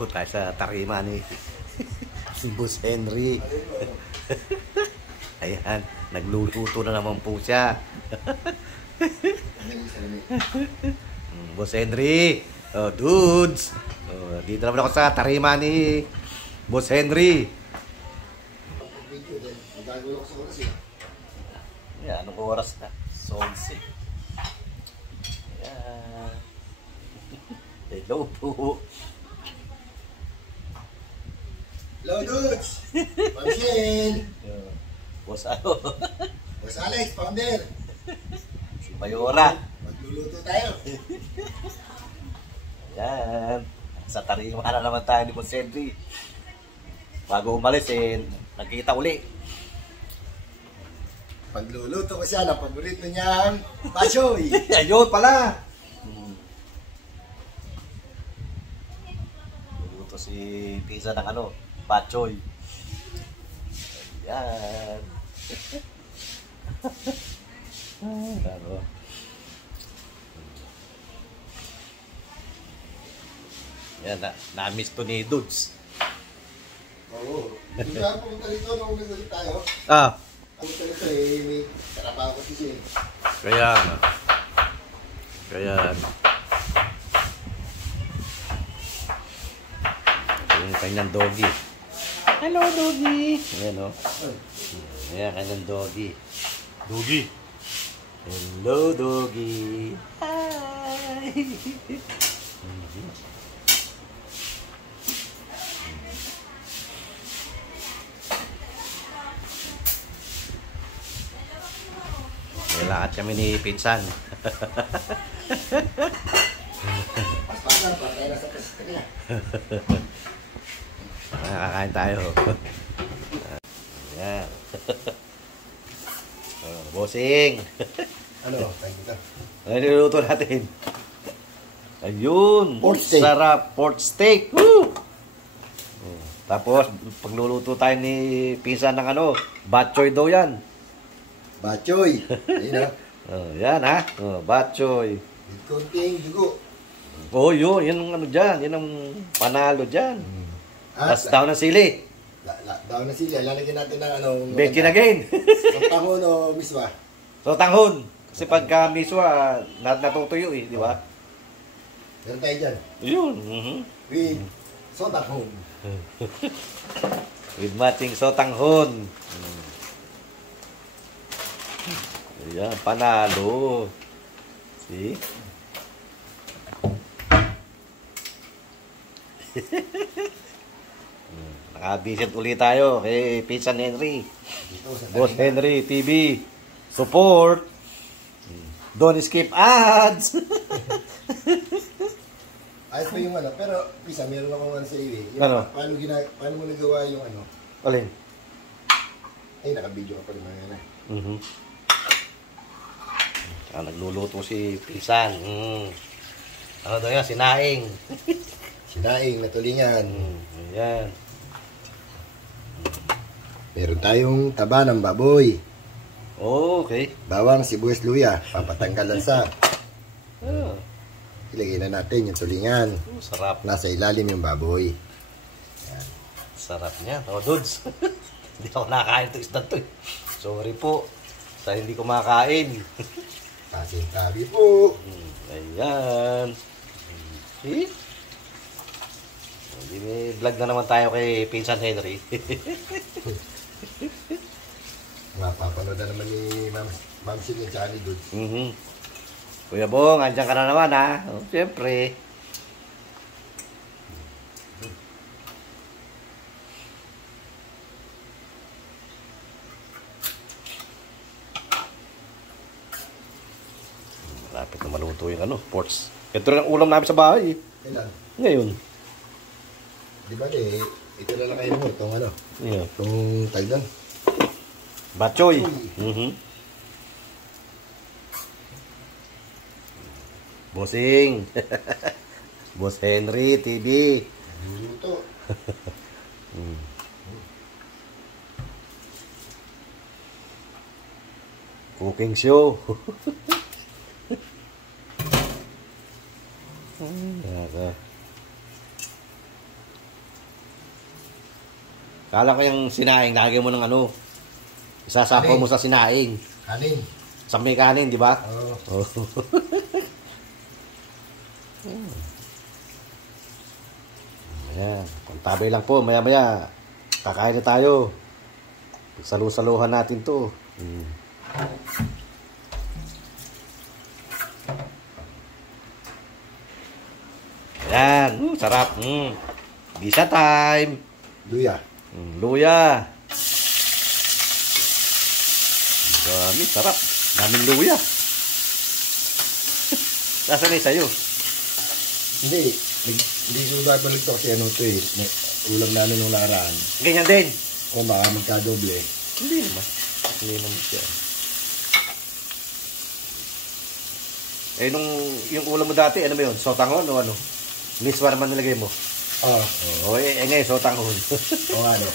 po tayo sa tarima ni Boss Henry. Ayan, nagluluto na naman po siya. Boss Henry, oh, dudes. Oh, dito naman ako sa tarima ni Boss Henry. Ayan, anong oras na? 11. Ayan. Hello po. Hello, dudes! Pamsin! Boss ano? Boss Alex, founder! Si Mayora. Magluluto tayo. Ayan. Sa tarima na naman tayo ni Boss Henry. Bago umalis nagkita uli. Pagluluto ko siya ng paborito niyang bachoy. Ayun pala! Luluto si pizza ng ano? Bachoy. Ayan. Ano? Yan, na-miss to ni Dudes. Oo. Hindi nga pumunta dito nung nagsalit tayo. Ah. Pumunta dito may trabaho ko siya. Kaya nga. Kaya yung kanyang doggy. Hello, doggy. Ayan o. Ayan, kanyang doggy. Doggy. Hello, doggy. Hi. Lahat kami ni Pinsan. Paspasan, patay na sa kanya. Nakakain tayo. Ayan. Bossing. Ano? Tayo dito. Ano niluluto natin? Ayun. Pork steak. Sarap. Pork steak. Woo! Tapos, pagluluto tayo ni Pinsan ng ano, batchoy daw yan. Bachoy. Ayun na. Yan ha. Batchoy. With konting dugo. Oh, yun. Yan ang ano dyan. Yan ang panalo dyan. At Tapos daw ng sili. daw na sila. Lalagyan natin ng ano. Bacon again. Pagtahon o miswa. So, tanghon. Kasi pagka miswa, natutuyo eh. Di ba? Meron tayo dyan. Yun. With sotahon. With matching sotanghon. Ayan, panalo. See? Nakabisit ulit tayo kay Pinsan Henry. Boss Henry TV. Support. Don't skip ads. Ayos pa yung ano, pero Pisa, meron akong ano sa iyo eh. Yung, Ano? paano mo nagawa yung ano? Alin? Ay, naka-video ka pa rin mga yan. Nagluluto si Pinsan. Ano daw yan? Sinaing. Sinaing na tulingan. Ayan. Meron tayong taba ng baboy. Okay. Bawang, sibuyas, luya. Papatanggal lang sa. Oh, Ilagay na natin yung tulingan. sarap. Nasa ilalim yung baboy. Sarap niya. Oh, dudes. Hindi ako nakakain ito isda to eh. Sorry po. Sa hindi ko makakain. Pasintabi po. Ayan. See? Hindi may vlog na naman tayo kay Pinsan Henry. Mapapanood na naman ni Ma'am Sil at saka ni Dudes. Kuya Bong, andyan ka na naman ha. Oh, siyempre. Malapit na maluto yung ano, ports. Ito rin ang ulam namin sa bahay. Kailan? Ngayon. Di ba ito na lang kayo mo. Itong ano. Yeah. Itong tagdan. Batchoy. Bossing. Boss Henry TV. Luto. Cooking show. Kala ko yung sinaing, lagyan mo ng ano. Isasapaw mo sa sinaing. Kanin. Sa may kanin, di ba? Oo. Oh. Ayan. Kontabay lang po. Maya-maya. Kakain na tayo. Salu-saluhan natin to. Ayan. Sarap. Gisa time. Luya. Luya. Dami. Sarap. Daming luya. Nasaan na sa'yo? Hindi. Hindi ko babalik to kasi ano to eh. Ulam namin nung nakaraan. Ganyan din. O baka magkadoble. Hindi naman. Hindi naman siya. Eh, yung ulam mo dati, ano ba yun? Sotanghon o ano? Miswar man nilagay mo? Oo. Oo, ngayon, sotanghon. O ano.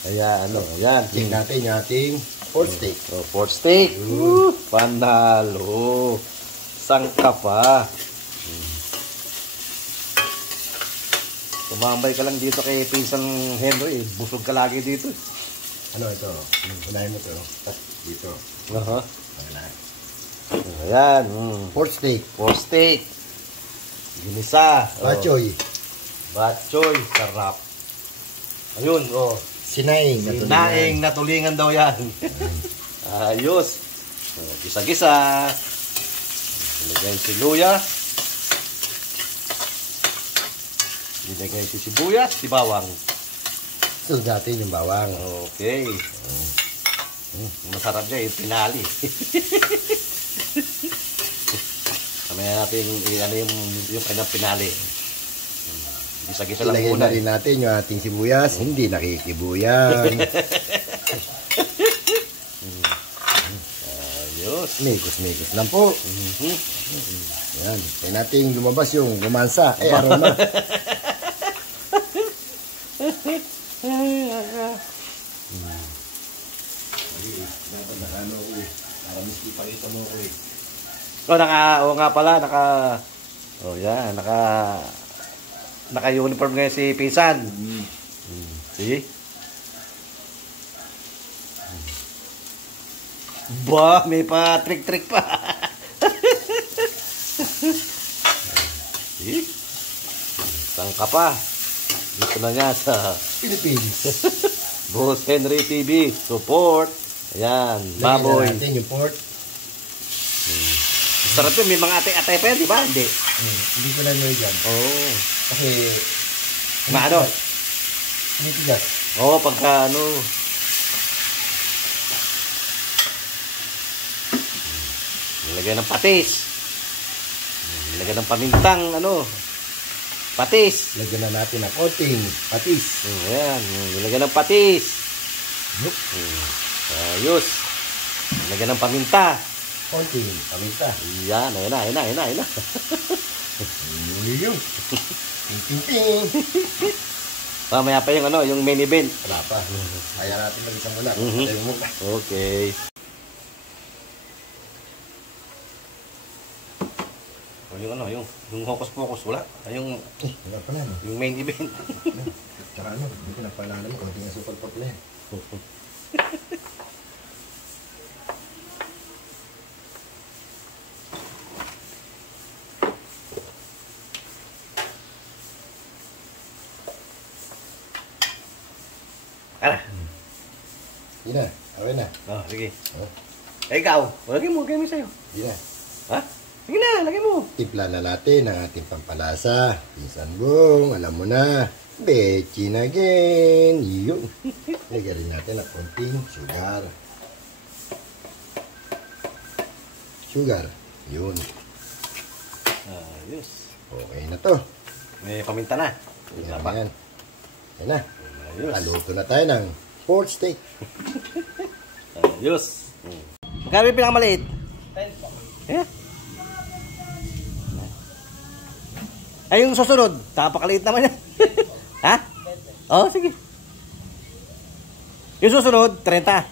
Kaya, ano, ayan. Check natin yung ating pork steak. Oh, pork steak. Panalo. Sangka pa. Tumambay ka lang dito kay Pinsan Henry. Busog ka lagi dito. Ano ito? Unahin mo ito. Dito. Aha. Unahin. Ayan. Pork steak. Pork steak. Ginisa. Bachoy. Batchoy. Sarap. Ayun, oh. Sinaing. Sinaing na tulingan daw yan. Ayos. Gisa-gisa. Ilagay si luya. Ilagay si sibuyas, si bawang. Sunod natin yung bawang. Okay. Masarap dyan, yung pinali. Kamaya natin, ano yung kanyang pinali. Gisa-gisa lang Ilagay muna. na rin natin yung ating sibuyas. Hindi nakikibuyan. Ayos. Mikos-mikos lang po. Yan. Kaya natin lumabas yung gumansa. Aroma. Oo nga pala, yan, naka-uniform ngayon si Pinsan. See? Ba, may pa trick-trick pa. See? Sangka pa. Dito na nga sa Philippines. Boss Henry TV. Support. Ayan, baboy. Lagyan natin yung pork. Sarap yun, may mga ate-ate pa yan, di ba? Hindi. Hindi ko lang nilagyan. Oo. Kasi... Maano? Pinitigas. Oo, pagka ano. Nilagyan ng patis. Nilagyan ng pamintang, ano. Patis. Lagyan na natin ng konting patis. Ayan, nilagyan ng patis. Yup. Ayos. Nilagyan ng paminta. Konting paminta. Yan, ayun na. Yung. Ping. Mamaya pa yung ano, yung main event. Wala pa. Kaya natin mag-isang muna. Okay. Yung ano, yung hocus pocus wala. Yung Wala pala no. yung main event. Tsaka ano, hindi ko napalala mo. Konting asukal pa pala yan. Ara. Hindi na. Okay na. Oh, sige. Ikaw, lagay mo sa'yo. Hindi na. Ha? Sige na, lagay mo. Timpla na natin ang ating pampalasa. Pinsan Bong, alam mo na. Bechin again. Yun. Lagyan rin natin ang konting sugar. Sugar. Yun. Ayos. Okay na to. May paminta na. Yan na yan. Yan na. Ayos. Aluto na tayo ng pork steak. Ayos. Magkano yung pinakamaliit? 10 po. Yeah. Ay, yung susunod. Napakaliit naman yan. Ha? Oo, sige. Yung susunod, 30.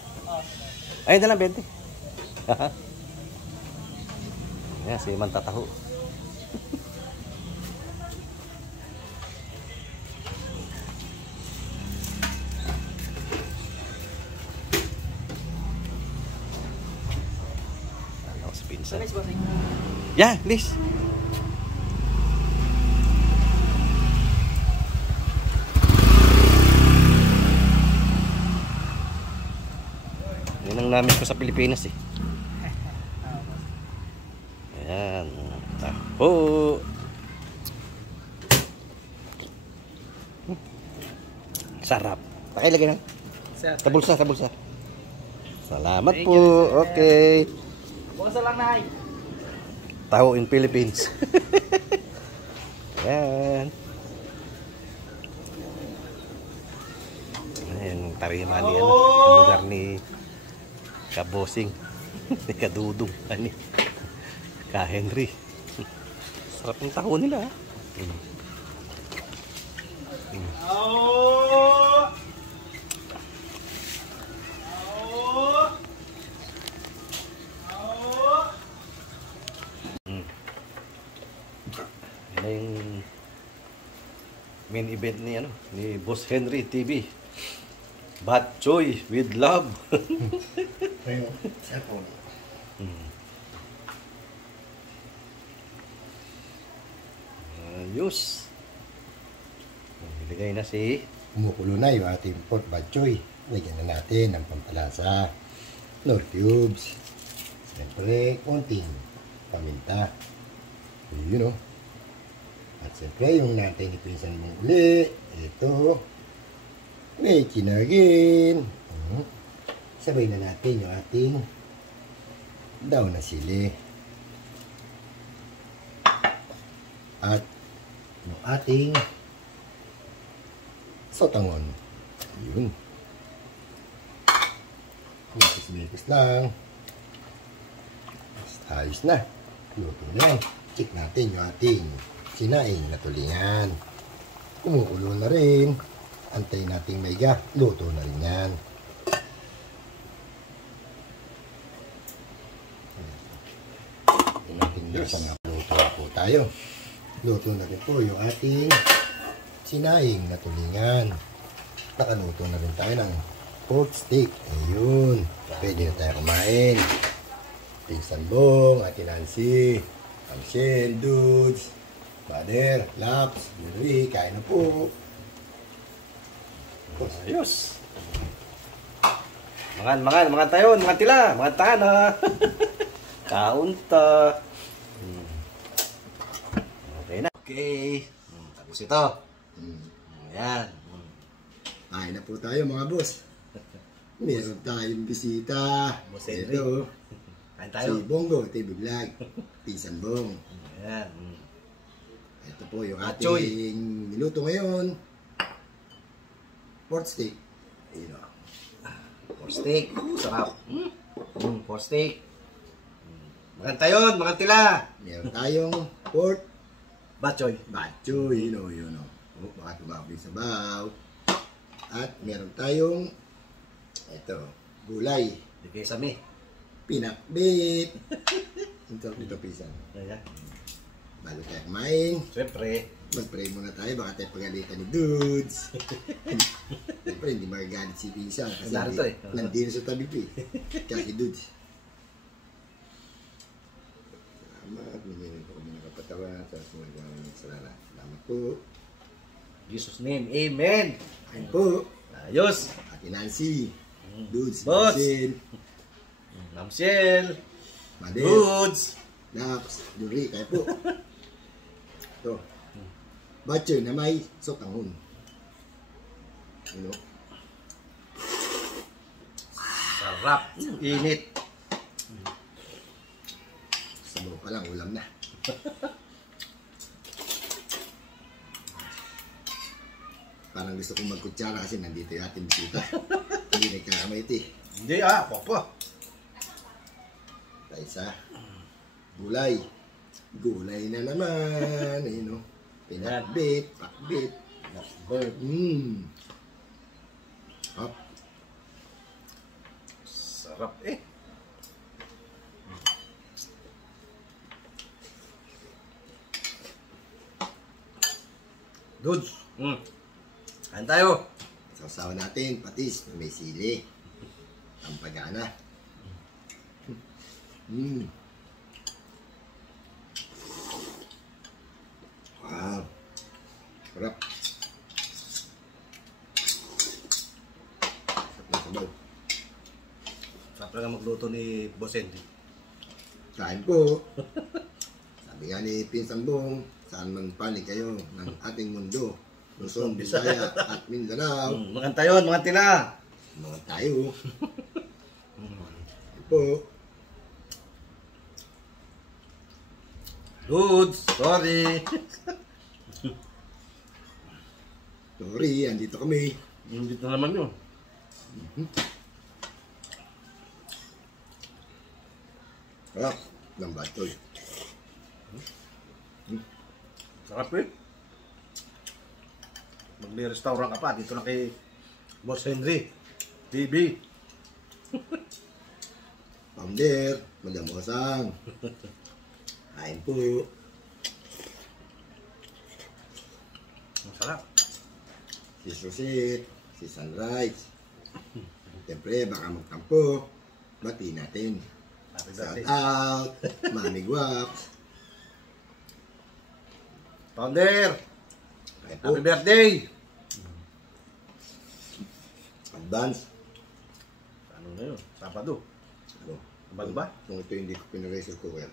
Ayun na lang, 20. Yan, si Man Tataho. Isa. Yeah, please. Yan ang namin ko sa Pilipinas eh. Ayan. Taho. Sarap. Pakilagay na. Tabulsa, tabulsa. Salamat po. Okay. Bukas lang na. Taho in Philippines. Ayan. Ayan, tarima ni ano, yung lugar ni Kabosing. Ni Kadudong. Ani. Ka Henry. Sarap ng taho nila. Yan na yung main event ni ano, ni Boss Henry TV. Bad Choy with love. Ayun, cellphone. Ayos. Iligay na si Kumukulo na yung ating pork batchoy. Lagyan na natin ng pampalasa, nor cubes, siyempre konting paminta. Yun o. At siyempre yung natin ipinsan mong uli. Ito. May kinagin. Sabay na natin yung ating daw na sili. At yung ating sotangon. Yun. Mikis-mikis lang. Ayos na. Luto na yan. Check natin yung ating sinaing na tulingan. Kumukulo na rin. Antayin nating maiga. Luto na rin yan. Sa mga luto na po tayo. Luto na rin po yung ating sinaing na tulingan. Nakaluto na rin tayo ng pork steak. Ayun. Pwede na tayo kumain. Pinsan Bong, Ate Nancy, Michelle, Dudes, Bader, Laps, Yuri, kain na po. ayos. Mangan tayon, mangan tila, mangan tana. Kaunta. Okay na. Okay. Tapos ito. Ayan. Kain na po tayo mga boss. Meron tayong bisita. Boss Henry. Ito. Kain tayo. Si Bongo, TV Vlog. Pinsan Bong. Ayan. Ito po yung Atchoy. ating niluto ngayon. Pork steak. Ayun o. Pork steak. Sarap. Pork steak. Mangan tayon, mangan tila. Meron tayong pork Batchoy. batchoy. Yun o. Oh, baka tumawag sa baw. At meron tayong ito, gulay. Di kayo sami. Pinakbit. Ito, pisan. Ayan. Bago tayo kumain, Siyempre. mag-pray muna tayo. Baka tayo pagalitan ni Dudes. Siyempre, hindi magagalit si Pisa. Kasi Narito eh. nandito sa tabi pa eh. Kaya si Dudes. Salamat. Mininin po kami ng kapatawan. Sa sumunod ko namin salamat. Salamat po. Jesus name. Amen. Kain po. Ayos. Ate Nancy. Dudes. Boss. Marcel. Namsiel. Mader. Goods. Laps. Yuri. Kain po. Ito. Batchoy na may sotanghon. Ano? Sarap. Init. Sabaw pa lang, ulam na. Parang gusto kong magkutsara kasi nandito yung ating bisita. Hindi nagkakamay ito eh. Hindi papa. Tayo sa gulay. Gulay na naman. Ayun o. Pinakbit, pakbit. Bird. Hop. Sarap eh. Goods. Kain tayo. Sausawa natin, patis, may sili. Ang pagana. Sarap. Sarap na sabaw. Sarap talaga magluto ni Boss Henry. Kain po. Sabi nga ni Pinsang Bong, saan man panig kayo ng ating mundo, Luzon, Visaya at Mindanao. Mga tayon, mga tila. Mga tayo. Ito po. Good, sorry. Sorry, andito kami. Hindi na naman yun. Sarap ng batoy. Sarap eh. Magli-restaurant ka pa. Dito na kay Boss Henry. TV. Founder, Madam Osang. Kain po. Ang sarap. Si Susit, si Sunrise. Siyempre, baka magtampo. Bati natin. Happy Shout birthday. out, Mami Guaps. Founder. Kain po. Happy birthday. Advance. Ano na yun? Sabado. Ano? Sabado ba? Kung ito hindi ko pinaracer cooker,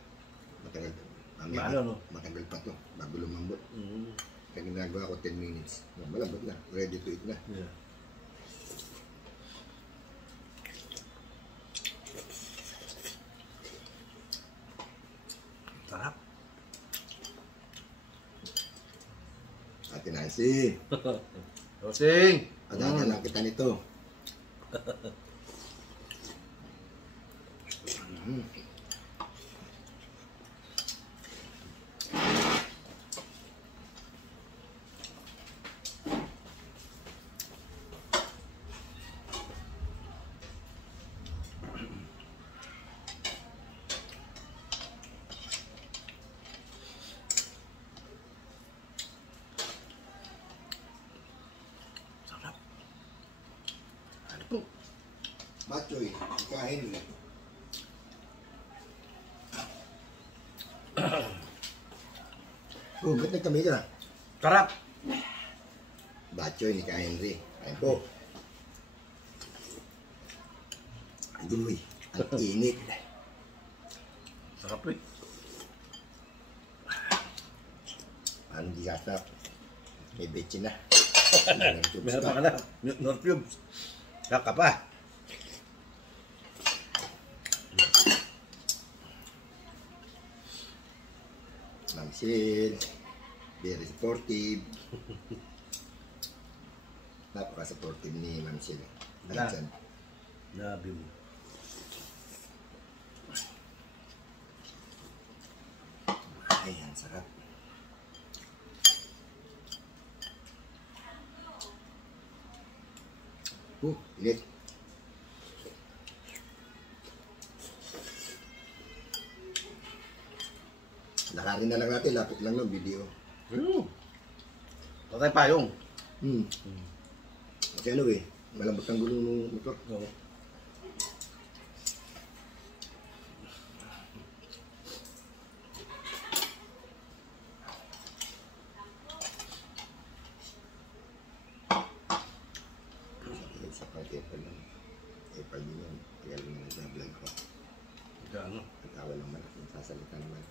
matagal. Mamaya, Ano, no? matagal pa to bago lumambot. Mm. Kaya ginagawa ko 10 minutes. Malambot na. Ready to eat na. Yeah. Sarap. Ate Nancy, Rosing. pagdagan lang kita nito. Sarap. Ano po? Machoy, kain na. Oh, ba't nagkami ka? Sarap. Bachoy ni Ka Henry. Kain po. Aduy, ang init. Sarap eh. Ano di kasap? May betchin na. Meron pa ka na. North Cubes. Kaka pa. Ma'am Sil, very supportive. Napaka-supportive ni Ma'am Sil. Wala. Minsan, Nabi mo. ay, ang sarap. Init. Lakarin na lang natin, lapit lang ng video. Tatay payong. Kasi ano eh, malambot ang gulong ng motor. Oo. Sa pag-epal lang. Epal din yan. Kaya lang nag-vlog ko. Ano? Nag-awa lang malak ng sasalita naman.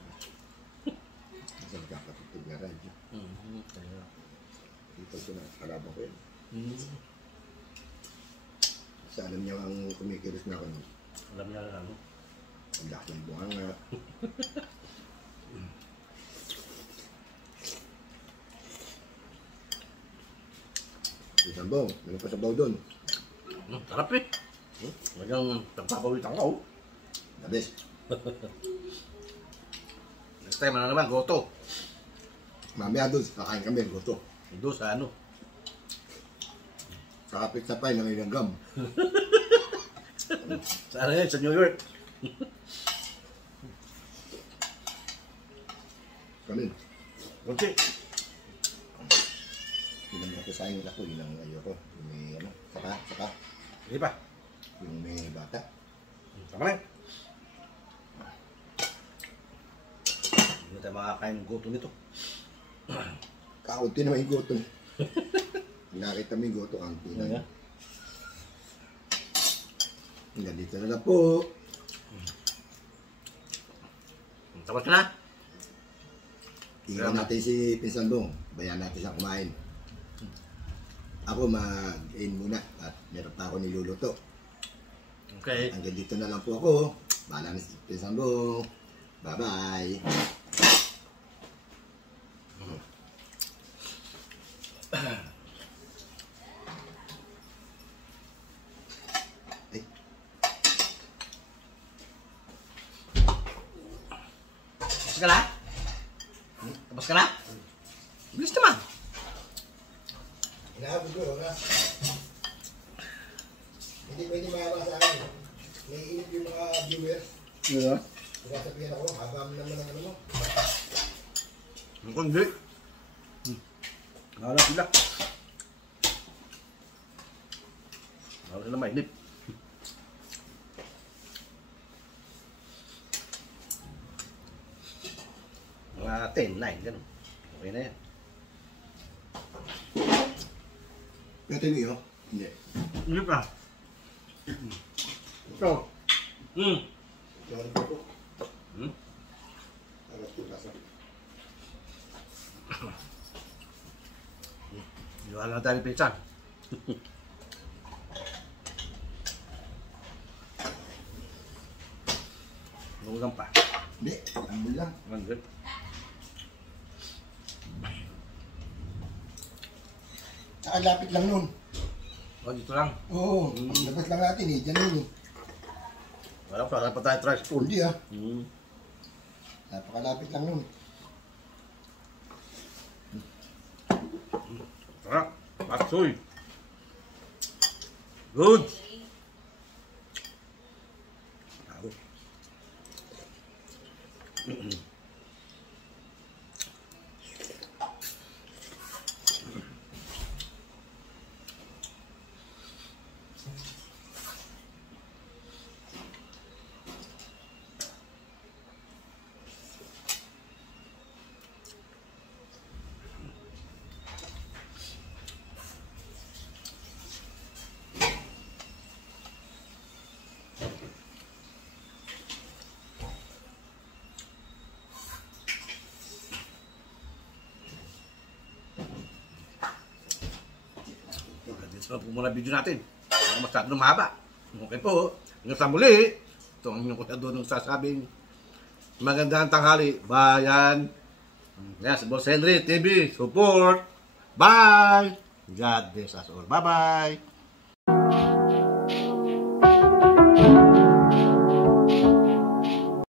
Kasi nagkakatutog na radyo. Kaya. Dito ko na, karabang ko yun. Mm. Kasi alam niya ang kumikilos na ako. Alam niya na ano. Ang laki ng buhanga. Isang bong, meron pa sabaw doon. Sarap eh. Talagang nagpapawitan ka oh. The best. Next time ano naman, goto. Mamaya doon, kakain kami, gusto. Doon sa ano. Sa kapit sa pay, nanginagam. Sa ano yan, sa New York. Kami. Okay. Hindi naman ako sayang ako, yun ang ayoko. Yung may ano, saka, Sige pa. yung may bata. Tama na. Hindi tayo makakain ng goto nito. Kaunti naman yung goto. Nakita mo yung goto, kaunti na. Hanggang dito na lang po. Tapos ka na? Tingnan natin si Pinsan Bong. Bayan natin siyang kumain. Ako mag-in muna at meron pa ako niluluto. Okay. Hanggang dito na lang po ako. Bahala na si Pinsan Bong. Bye-bye. Tapos ka na? Tapos ka na? Bilis naman. Inaabot ko, ha? Hindi pwede mahaba sa akin. Naiinip yung mga viewers. Yeah. Sasabihin ako, haba mo naman ang ano mo. Mukhang hindi. Wala sila. Wala sila mainip. Mga 10, 9, gano'n. Okay na yan. Ito yung iyo? Hindi. Hindi pa. Ito. Sorry po. Alas po kasa. Iwan lang tayo pinsan. Lugang pa. Hindi, ano lang. Good. Saka lapit lang nun. O, dito lang. Oo, labas lang natin eh. Diyan nun eh. Wala pa tayo try spoon. Hindi ah. Napakalapit lang nun. Sarap. Patsoy. Good. Dito na po muna video natin. Masyado na mahaba. Okay po. Hanggang sa muli. Ito ang inyong kuya doon sasabing magandang tanghali. Bayan. Yan, si Boss Henry TV. Support. Bye. God bless us all. Bye-bye.